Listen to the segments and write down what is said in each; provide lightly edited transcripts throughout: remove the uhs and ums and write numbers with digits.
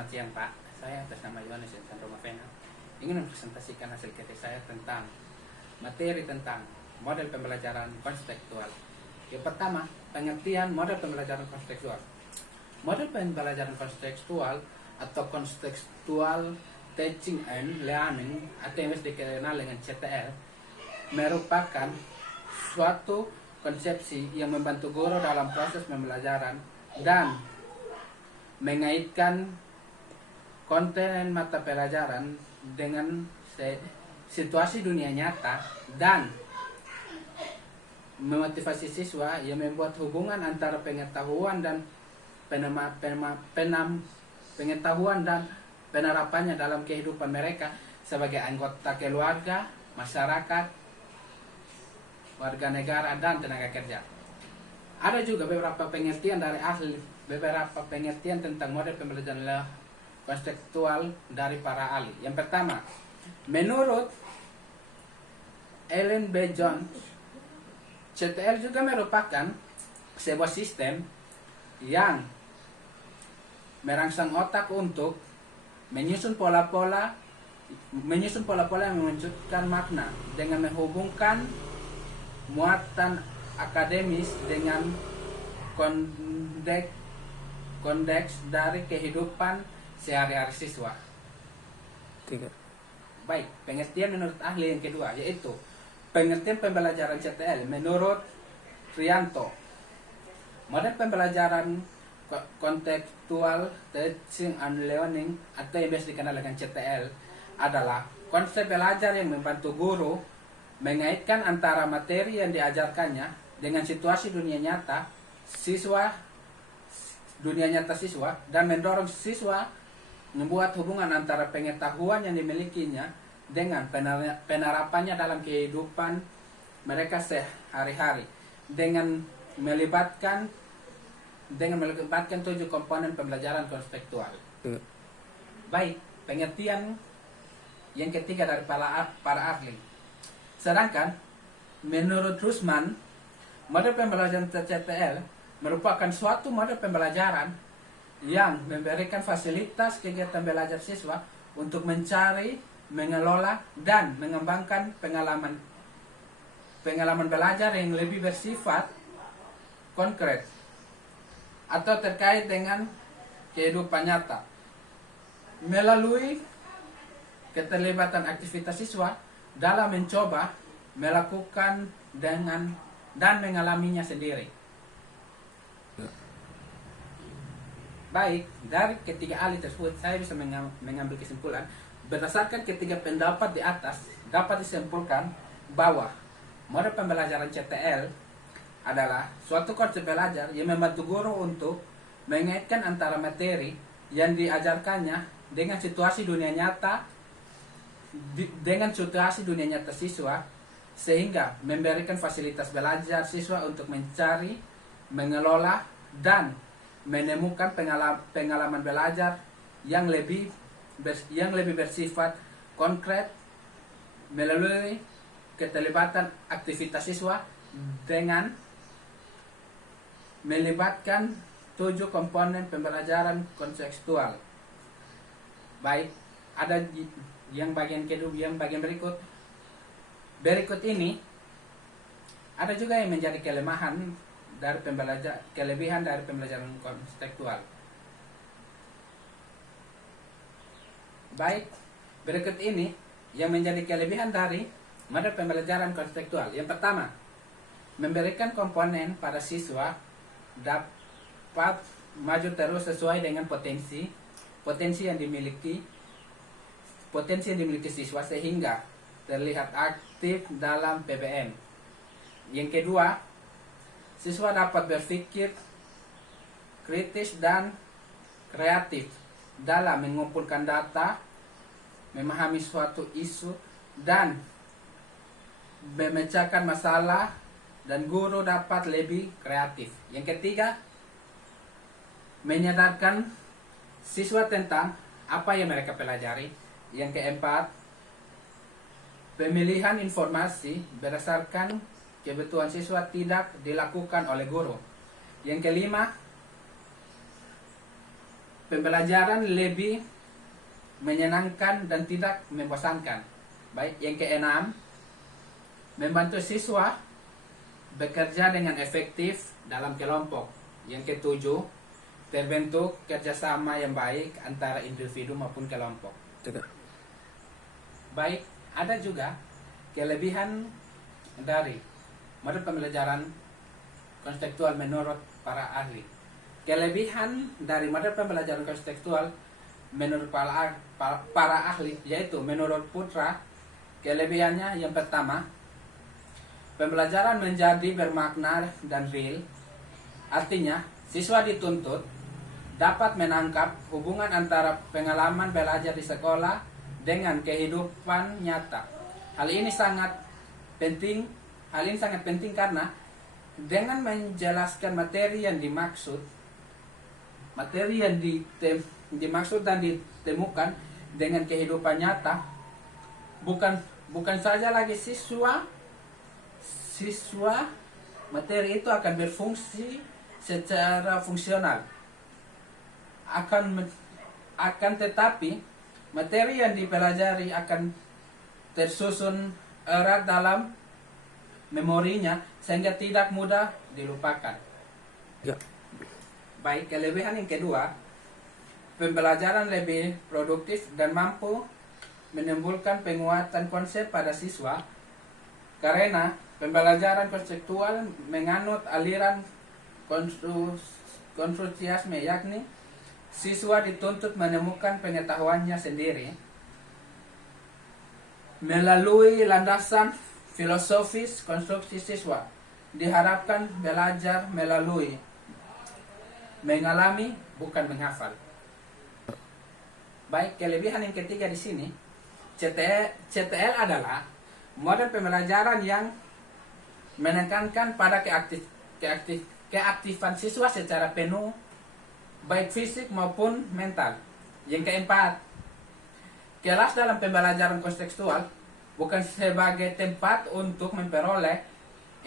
Selamat siang Pak, saya atas nama Yohanes Chandra Mavena ingin mempresentasikan hasil kerja saya tentang materi tentang model pembelajaran kontekstual. Yang pertama, pengertian model pembelajaran kontekstual. Model pembelajaran kontekstual atau contextual teaching and learning atau yang dikenal dengan CTL merupakan suatu konsepsi yang membantu guru dalam proses pembelajaran dan mengaitkan konten mata pelajaran dengan situasi dunia nyata dan memotivasi siswa yang membuat hubungan antara pengetahuan dan pengetahuan dan penerapannya dalam kehidupan mereka sebagai anggota keluarga, masyarakat, warga negara, dan tenaga kerja. Ada juga beberapa pengertian dari ahli, beberapa pengertian tentang model pembelajaran kontekstual dari para ahli. Yang pertama, menurut Ellen B. Jones, CTL juga merupakan sebuah sistem yang merangsang otak untuk menyusun pola-pola yang menunjukkan makna dengan menghubungkan muatan akademis dengan konteks dari kehidupan sehari-hari siswa. Baik, pengertian menurut ahli yang kedua yaitu pengertian pembelajaran CTL menurut Trianto. Model pembelajaran kontekstual teaching and learning atau yang biasa dikenal dengan CTL adalah konsep belajar yang membantu guru mengaitkan antara materi yang diajarkannya dengan situasi dunia nyata siswa dan mendorong siswa membuat hubungan antara pengetahuan yang dimilikinya dengan penerapannya dalam kehidupan mereka sehari-hari dengan melibatkan 7 komponen pembelajaran kontekstual. Baik, pengertian yang ketiga dari para ahli. Sedangkan menurut Rusman, model pembelajaran CTL merupakan suatu model pembelajaran yang memberikan fasilitas kegiatan belajar siswa untuk mencari, mengelola, dan mengembangkan pengalaman belajar yang lebih bersifat konkret atau terkait dengan kehidupan nyata melalui keterlibatan aktivitas siswa dalam mencoba melakukan dan mengalaminya sendiri. Baik, dari ketiga ahli tersebut saya bisa mengambil kesimpulan berdasarkan ketiga pendapat di atas dapat disimpulkan bahwa model pembelajaran CTL adalah suatu konsep belajar yang membantu guru untuk mengaitkan antara materi yang diajarkannya dengan situasi dunia nyata siswa sehingga memberikan fasilitas belajar siswa untuk mencari, mengelola, dan menemukan pengalaman belajar yang lebih bersifat konkret melalui keterlibatan aktivitas siswa dengan melibatkan 7 komponen pembelajaran kontekstual. Baik, ada yang bagian kedua, yang bagian berikut ini ada juga yang menjadi kelebihan dari pembelajaran kontekstual. Baik, berikut ini yang menjadi kelebihan dari model pembelajaran kontekstual. Yang pertama, memberikan komponen pada siswa dapat maju terus sesuai dengan potensi yang dimiliki siswa sehingga terlihat aktif dalam PBM. Yang kedua, siswa dapat berpikir kritis dan kreatif dalam mengumpulkan data, memahami suatu isu, dan memecahkan masalah, dan guru dapat lebih kreatif. Yang ketiga, menyadarkan siswa tentang apa yang mereka pelajari. Yang keempat, pemilihan informasi berdasarkan kebutuhan siswa tidak dilakukan oleh guru. Yang kelima, pembelajaran lebih menyenangkan dan tidak membosankan. Baik, yang keenam, membantu siswa bekerja dengan efektif dalam kelompok. Yang ketujuh, terbentuk kerjasama yang baik antara individu maupun kelompok. Baik, ada juga kelebihan dari model pembelajaran konstekstual menurut para ahli. Kelebihan dari model pembelajaran konstekstual menurut para ahli yaitu menurut Putra, kelebihannya yang pertama, pembelajaran menjadi bermakna dan real. Artinya, siswa dituntut dapat menangkap hubungan antara pengalaman belajar di sekolah dengan kehidupan nyata. Hal ini sangat penting karena dengan menjelaskan materi yang dimaksud dan ditemukan dengan kehidupan nyata, bukan saja lagi siswa materi itu akan berfungsi secara fungsional, akan tetapi materi yang dipelajari akan tersusun erat dalam memorinya sehingga tidak mudah dilupakan. Ya. Baik, kelebihan yang kedua, pembelajaran lebih produktif dan mampu menimbulkan penguatan konsep pada siswa karena pembelajaran konseptual menganut aliran konstruksiasme, yakni siswa dituntut menemukan pengetahuannya sendiri melalui landasan filosofis konstruksi siswa. Diharapkan belajar melalui mengalami, bukan menghafal. Baik, kelebihan yang ketiga di sini, CTL adalah model pembelajaran yang menekankan pada keaktifan siswa secara penuh, baik fisik maupun mental. Yang keempat, kelas dalam pembelajaran kontekstual bukan sebagai tempat untuk memperoleh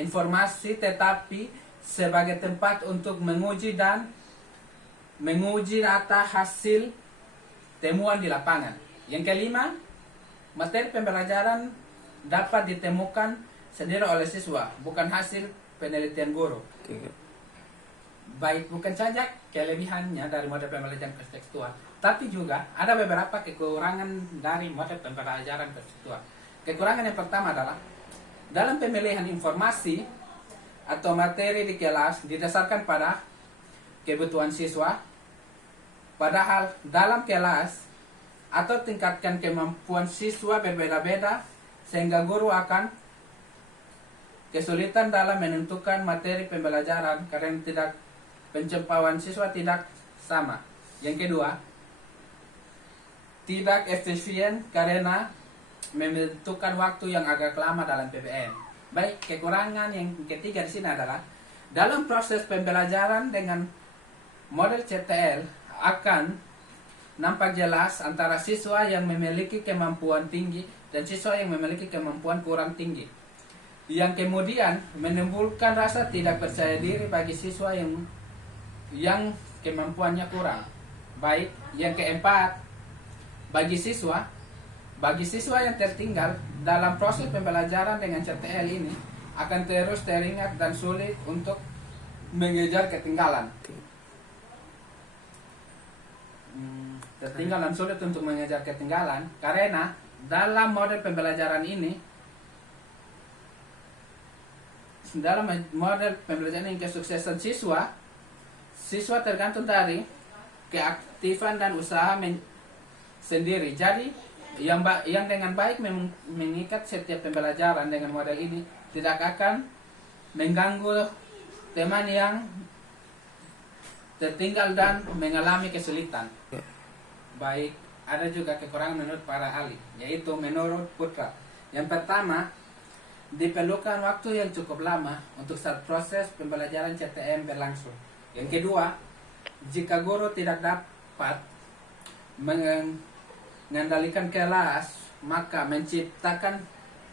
informasi, tetapi sebagai tempat untuk menguji data hasil temuan di lapangan. Yang kelima, materi pembelajaran dapat ditemukan sendiri oleh siswa, bukan hasil penelitian guru. Baik, bukan saja kelebihannya dari model pembelajaran kontekstual, tapi juga ada beberapa kekurangan dari model pembelajaran kontekstual. Kekurangan yang pertama adalah dalam pemilihan informasi atau materi di kelas didasarkan pada kebutuhan siswa, padahal dalam kelas atau tingkatkan kemampuan siswa berbeda-beda sehingga guru akan kesulitan dalam menentukan materi pembelajaran karena pencapaian siswa tidak sama. Yang kedua, tidak efisien karena membutuhkan waktu yang agak lama dalam PBM. Baik, kekurangan yang ketiga di sini adalah dalam proses pembelajaran dengan model CTL akan nampak jelas antara siswa yang memiliki kemampuan tinggi dan siswa yang memiliki kemampuan kurang tinggi, yang kemudian menimbulkan rasa tidak percaya diri bagi siswa yang kemampuannya kurang. Baik, yang keempat, bagi siswa yang tertinggal dalam proses pembelajaran dengan CTL ini akan terus teringat dan sulit untuk mengejar ketinggalan. Tertinggal dan sulit untuk mengejar ketinggalan karena dalam model pembelajaran ini, kesuksesan siswa tergantung dari keaktifan dan usaha sendiri. Jadi yang dengan baik mengikat setiap pembelajaran dengan model ini tidak akan mengganggu teman yang tertinggal dan mengalami kesulitan. Baik, ada juga kekurangan menurut para ahli, yaitu menurut Putra. Yang pertama, diperlukan waktu yang cukup lama untuk saat proses pembelajaran CTM berlangsung. Yang kedua, jika guru tidak dapat mengendalikan kelas, maka menciptakan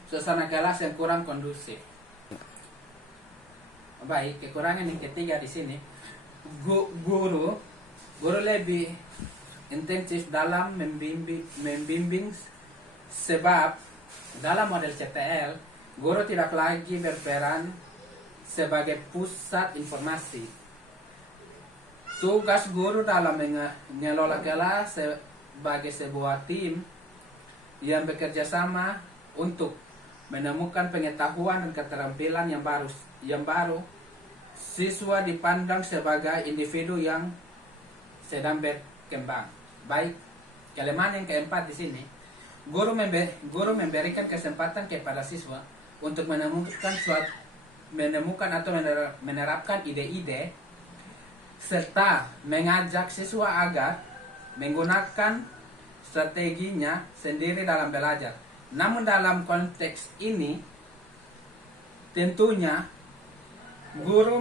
suasana kelas yang kurang kondusif. Baik, kekurangan yang ketiga di sini, guru guru lebih intensif dalam membimbing sebab dalam model CTL, guru tidak lagi berperan sebagai pusat informasi. Tugas guru dalam mengelola kelas sebagai sebuah tim yang bekerja sama untuk menemukan pengetahuan dan keterampilan yang baru. Siswa dipandang sebagai individu yang sedang berkembang. Baik, kelemahan yang keempat di sini, guru memberikan kesempatan kepada siswa untuk menemukan atau menerapkan ide-ide serta mengajak siswa agar menggunakan strateginya sendiri dalam belajar. Namun dalam konteks ini tentunya guru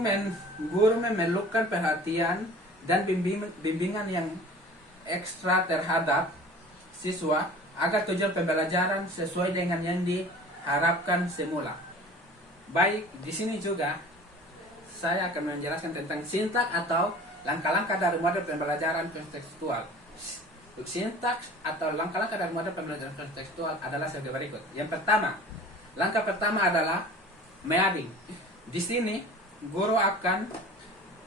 memerlukan perhatian dan bimbingan yang ekstra terhadap siswa agar tujuan pembelajaran sesuai dengan yang diharapkan semula. Baik, di sini juga saya akan menjelaskan tentang sintaks atau langkah-langkah dari model pembelajaran kontekstual. Sintaks atau langkah-langkah dari model pembelajaran kontekstual adalah sebagai berikut. Yang pertama, langkah pertama adalah mapping. Di sini guru akan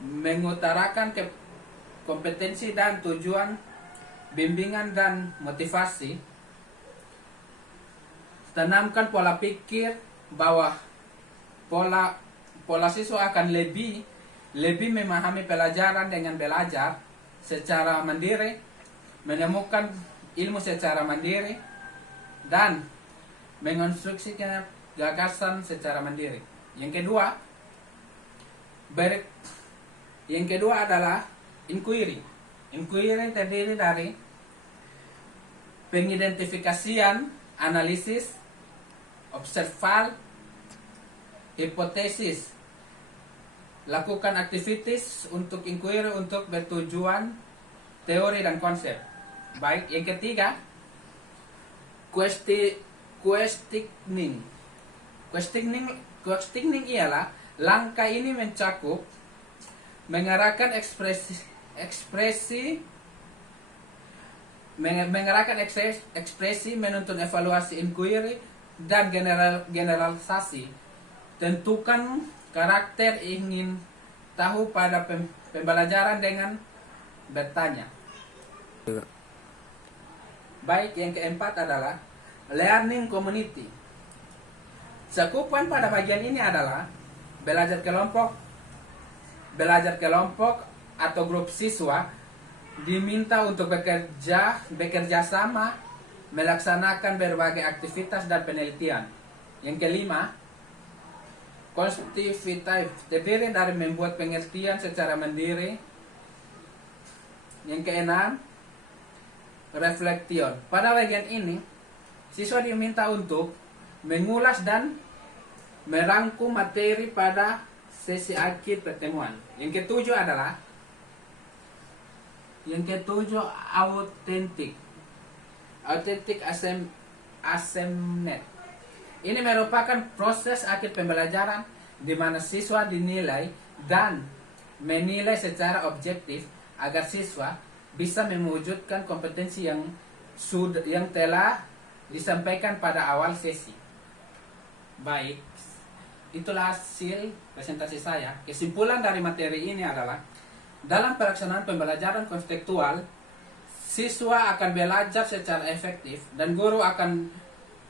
mengutarakan kompetensi dan tujuan bimbingan dan motivasi. Tanamkan pola pikir bahwa pola siswa akan lebih memahami pelajaran dengan belajar secara mandiri, menemukan ilmu secara mandiri, dan mengonstruksikan gagasan secara mandiri. Yang kedua adalah inquiry. Inquiry terdiri dari pengidentifikasian, analisis, observal, hipotesis. Lakukan aktivitas untuk inquiry untuk bertujuan teori dan konsep. Baik, yang ketiga, questioning. Questioning ialah langkah ini mencakup mengarahkan ekspresi, menuntun evaluasi inquiry dan generalisasi. Tentukan karakter ingin tahu pada pembelajaran dengan bertanya. Baik, yang keempat adalah learning community. Cakupan pada bagian ini adalah belajar kelompok atau grup siswa diminta untuk bekerja sama melaksanakan berbagai aktivitas dan penelitian. Yang kelima, konstitutif, terdiri dari membuat penelitian secara mandiri. Yang keenam, reflection. Pada bagian ini, siswa diminta untuk mengulas dan merangkum materi pada sesi akhir pertemuan. Yang ketujuh, authentic assessment. Ini merupakan proses akhir pembelajaran di mana siswa dinilai dan menilai secara objektif agar siswa bisa mewujudkan kompetensi yang telah disampaikan pada awal sesi. Baik, itulah hasil presentasi saya. Kesimpulan dari materi ini adalah dalam pelaksanaan pembelajaran kontekstual, siswa akan belajar secara efektif dan guru akan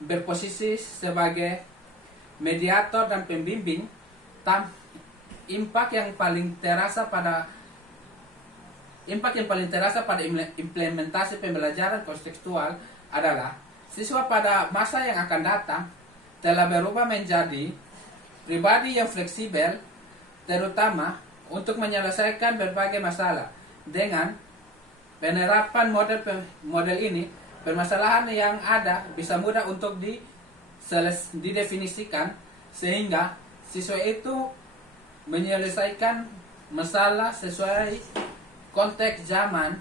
berposisi sebagai mediator dan pembimbing. Impact yang paling terasa pada implementasi pembelajaran kontekstual adalah siswa pada masa yang akan datang telah berubah menjadi pribadi yang fleksibel, terutama untuk menyelesaikan berbagai masalah. Dengan penerapan model ini, permasalahan yang ada bisa mudah untuk didefinisikan, sehingga siswa itu menyelesaikan masalah sesuai konteks zaman,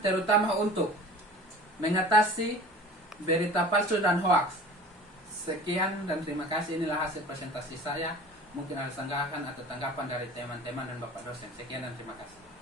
terutama untuk mengatasi berita palsu dan hoax. Sekian dan terima kasih. Inilah hasil presentasi saya. Mungkin ada tanggapan dari teman-teman dan Bapak dosen. Sekian dan terima kasih.